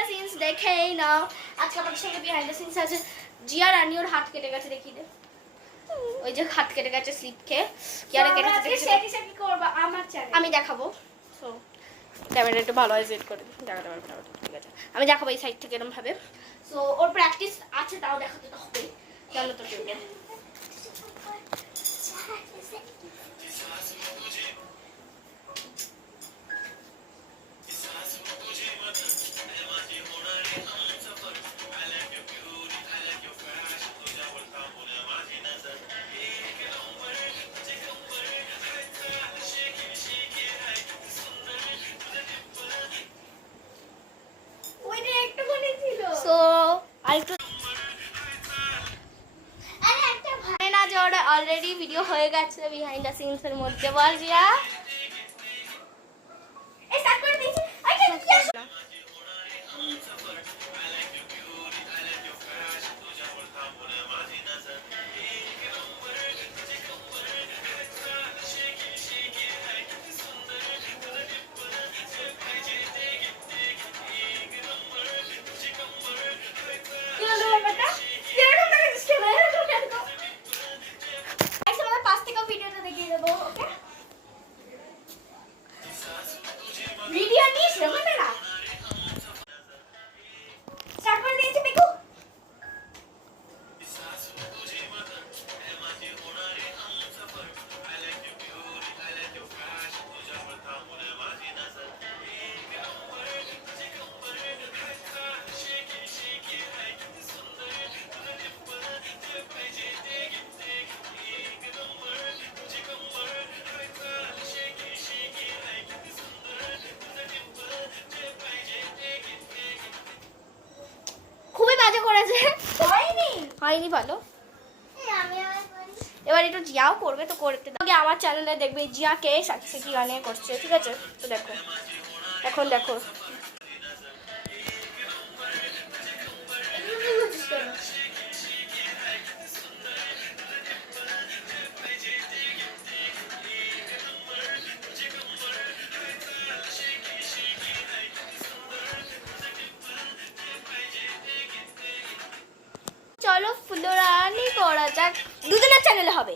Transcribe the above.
The scenes দেখেই নাও। আজকে আমাদের সঙ্গে বিহাইন্ড দ্য সিনস আছে জিয়া রানী, ওর হাত কেটে গেছে, দেখিয়ে দে। ওই যে হাত কেটে গেছে স্লিপ খেয়ে। কিয়ারা কেটেছে দেখেছি। কি করব আমার চ্যানেল আমি দেখাবো। সো ক্যামেরা একটু ভালো সেট করে দিই, দেখাতে পারবো না, ঠিক আছে। আমি দেখাবো এই সাইড থেকে এরকম ভাবে। সো ওর প্র্যাকটিস আছে, তাও দেখাতে তো হবে, জানো তো কেউ। অলরেডি ভিডিও হয়ে গেছে বিহাইন্ড দ্য সিনস এর মধ্যে। বল জিয়া। হয়নি ভালো। এবার একটু জিয়াও করবে, তো করতে আগে আমার চ্যানেলে দেখবে জিয়াকে সাথে কি গানে করছে, ঠিক আছে? তো দেখো, এখন দেখো। চলো ফুলরানি করা যাক, দুজনের চ্যানেলে হবে।